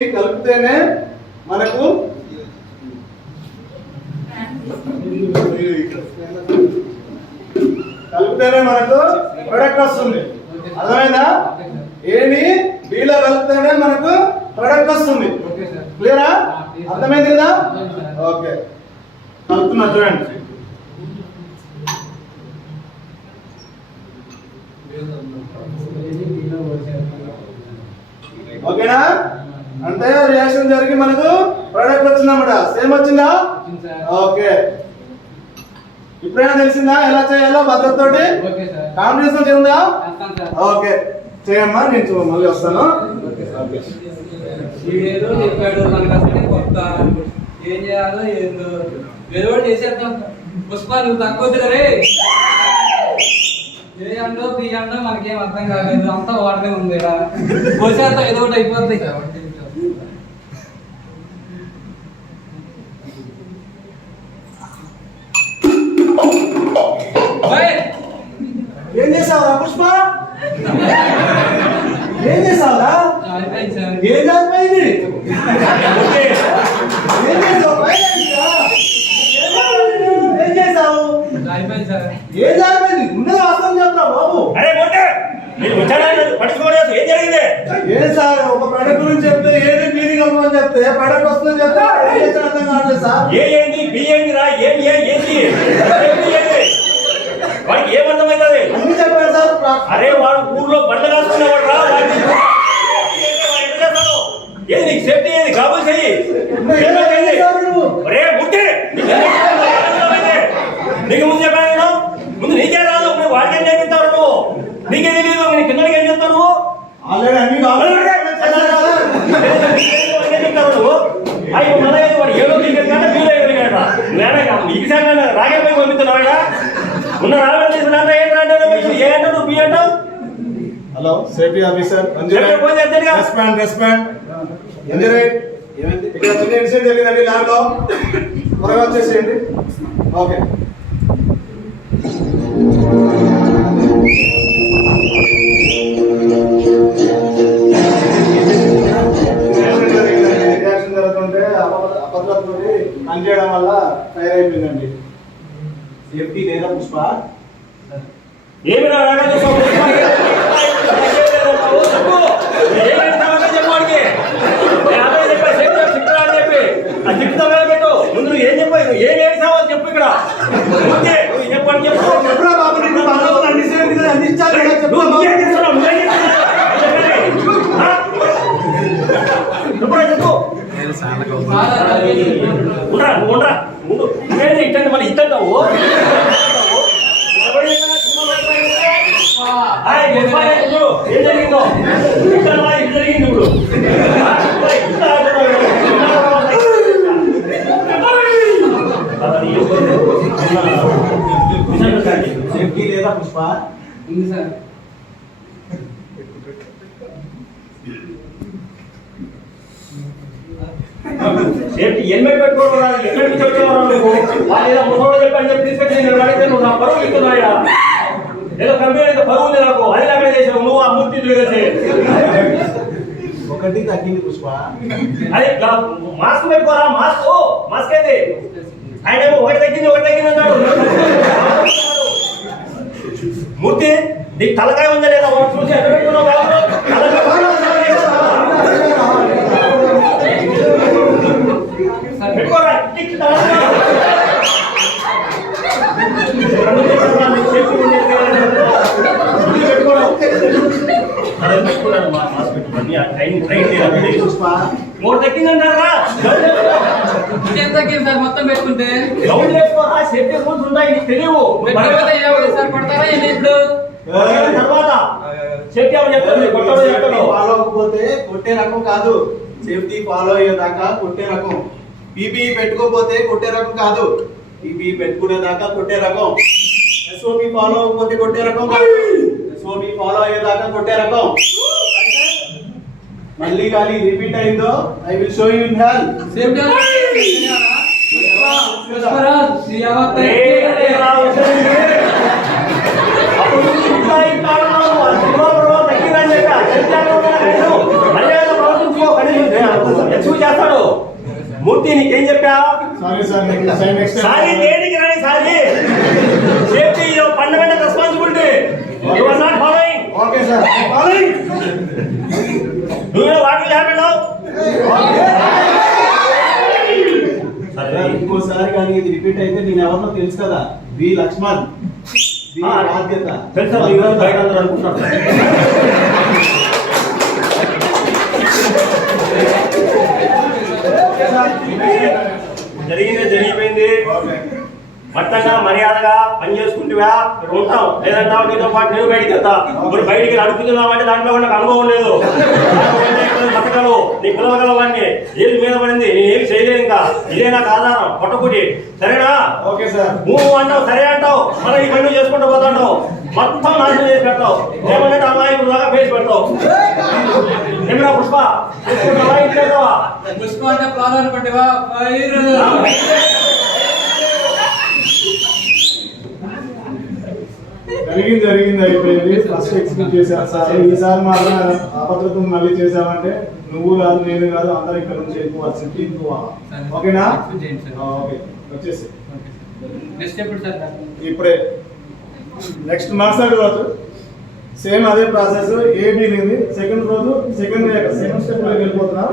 కలిపితేనే మనకు ప్రొడక్ట్ వస్తుంది. అర్థమైందా? ఏని బీలో కలిపితేనే మనకు ప్రొడక్ట్ వస్తుంది. క్లియరా? అర్థమైంది కదా? ఓకే, కలుపుతున్నా చూడండి. ఓకేనా? అంటే రియాక్షన్ జరిగి మనకు ప్రొడక్ట్ వచ్చిందన్నమాట. సేమ్ వచ్చిందా? ఓకే, ఇప్పుడైనా తెలిసిందా ఎలా చేయాలో భద్రతతోటి? కాంబినేషన్ ఉందా? ఓకే, చేయమ్మా. నేను మళ్ళీ వస్తాను. ఏదో చెప్పాడు మనకు అసలు కొత్త ఏం చేయాలో ఏందో ఏదో చేసేద్దాం. పుష్ప నువ్వు తక్కువ రే. ఏ అండో బి అండో మనకేం అర్థం కాలేదు, అంతా వాడనే ఉంది. పోసేద్దాం, ఏదో ఒకటి అయిపోద్ది. ఏం చేసావురా పుష్ప? ఏం చేసావురా? ఏం జారిపోయింది? ఏం చేసావు? ఏం చేసావు? ఏం జారిపోయింది? ఉన్నది వాస్తవం చెప్పరా బాబు. ఏం సార్, ఒక ప్రొడక్ట్ గురించి చెప్తే ఏది బీది కలపమని చెప్తే ప్రొడక్ట్ వస్తుందని చెప్తే అర్థం కావట్లేదు సార్. వాడికి ఏమర్థమైంది? అన్ని చెప్పారు సార్. అరే వాడు ఊర్లో బండ్లు కాసుకునేవాడు రా. ఏది నీకు సేఫ్టీ? ఏది కాబోలు చెయ్యి. అరే ముట్టి నీకు ముందు చెప్పాను. ముందు నీకే రాదు, నువ్వు వాడికేం నేర్పిస్తావు? నువ్వు నీకే తెలియదు, నీ కిందకి ఏం చెప్తావు? నువ్వు ఆల్రెడీ అన్ని చెప్తావు నువ్వు. అయ్యి మన వాడు ఏదో కంటే ఫీల్ అయిపోయినా నీకు సార్ రాగేపోయి పంపిస్తున్నావాడా? ఉన్న రాగం తీసుకున్నా ఏంటో నువ్వు బి అంటావు. Hello safety officer respond respond. ఇక్కడ చిన్న ఇన్సిడెంట్ జరిగిందండి ల్యాబ్ లో, త్వరగా వచ్చేసేయండి. ఓకే, రియాక్షన్ జరుగుతుంటే అభద్రతతో పనిచేయడం వల్ల ఫైర్ అయిపోయిందండి. సేఫ్టీ లేదా పుష్ప? ఏమి చెప్పు. ముందు ఏం చెప్పావు? ఏం ఏడ్చావో చెప్పు. ఇక్కడ చెప్పండి, చెప్పు. ఉండరా ముందు ఇట్టండి, మరి ఇట్టంటావు. ఏం జరిగిందో ఇది జరిగింది. ఇప్పుడు సేఫ్టీ లేదా పుష్ప? ఉంది సార్. సేఫ్టీ హెల్మెట్ పెట్టుకోవడం రాదు. హెల్మెట్ చెప్పేవారు నువ్వు. వాళ్ళు ఏదో ముసలో చెప్పని చెప్పి తీసుకొచ్చి నేను అడిగితే నువ్వు నా పరువు ఇస్తున్నాయా? ఏదో కంపెనీ అయితే పరువు ఉంది నాకు, అది లేకుండా చేసావు నువ్వు. ఆ మూర్తి కలిసి ఒకటి తగ్గింది పుష్ప. అదే మాస్క్ పెట్టుకోరా. మాస్క్ అయితే ఆయన ఒకటి తగ్గింది అన్నాడు. మూర్తి నీకు తలకాయ ఉందా లేదా చూసి ఎక్కడ పెట్టుకున్నావు? పెట్టుకోరా. మూడు తగ్గిందంటారా? తగ్గింది సార్ మొత్తం పెట్టుకుంటే. సేఫ్టీ రూల్స్ ఉంటాయి, నీకు తెలియవు. సార్ పడతారా ఇప్పుడు? తర్వాత సేఫ్టీ అని చెప్తాను. ఫాలో అవ్వకపోతే కొట్టే రకం కాదు. సేఫ్టీ ఫాలో అయ్యేదాకా కొట్టే రకం. పీపీఈ పెట్టుకోకపోతే కొట్టే రకం కాదు. పీపీఈ పెట్టుకునేదాకా కొట్టే రకం. ఎస్ఓపి ఫాలో అవ్వకపోతే కొట్టే రకం కాదు. ఎస్ఓపి ఫాలో అయ్యేదాకా కొట్టే రకం. మళ్ళీ కానీ రిపీట్ అయిందో I will show you in hell. Safety అప్పుడు మూర్తి నీకేం చెప్పా? సారీ సార్, నెక్స్ట్ సారీ దేనికి రాని సారీ? Safety is fundamental responsibility. You are not following. Okay sir. Following. Do you know what will happen now? ఇంకోసారి కానీ ఇది రిపీట్ అయితే నేను ఎవరినో తెలుసు కదా, బి లక్ష్మణ్. బాధ్యత తెలుసా మీరు బయట అందరూ అనుకుంటున్నారు. జరిగిందే జరిగిపోయింది. మొత్తంగా మర్యాదగా పని చేసుకుంటువా ఇక్కడ ఉంటాం, లేదంటావు నీతో పాటు నేను బయటికి వెళ్తా. ఇప్పుడు బయటికి అడుగుతున్నామంటే దాంట్లో కూడా నాకు అనుభవం లేదు. బతకలు నీ పిలవగలవాడిని ఏది మీద పడింది, నేనేమి చేయలేదు. ఇంకా ఇదే నాకు ఆధారం పొట్టకుటి. సరేనా? Okay sir. నువ్వు అంటావు సరే అంటావు, మళ్ళీ ఈ పనులు చేసుకుంటూ పోతాంటావు, మొత్తం నాశనం చేసి పెడతావు. ఏమంటే అమ్మాయి లాగా ఫేస్ పెడతావు. ఏమిరా పుష్ప పెడతావా? పుష్ప అంటే ప్లాన్ అనుకుంటేవా? ఫైర్. జరిగింది అయిపోయింది. ఫస్ట్ ఎక్స్పెక్ట్ చేశాను సార్. ఈసారి మాత్రం అభద్రతం మళ్ళీ చేసామంటే నువ్వు కాదు నేను కాదు అందరం ఇక్కడ నుంచి వెళ్ళిపోవాల్సింది నువ్వు. ఓకేనా? ఓకే వచ్చేసి నెక్స్ట్ ఎప్పుడు సార్? ఇప్పుడే నెక్స్ట్ మరుసటి రోజు సేమ్ అదే ప్రాసెస్. ఏ బిగింది సెకండ్ రోజు సెకండ్ స్టెప్ వెళ్ళిపోతున్నా.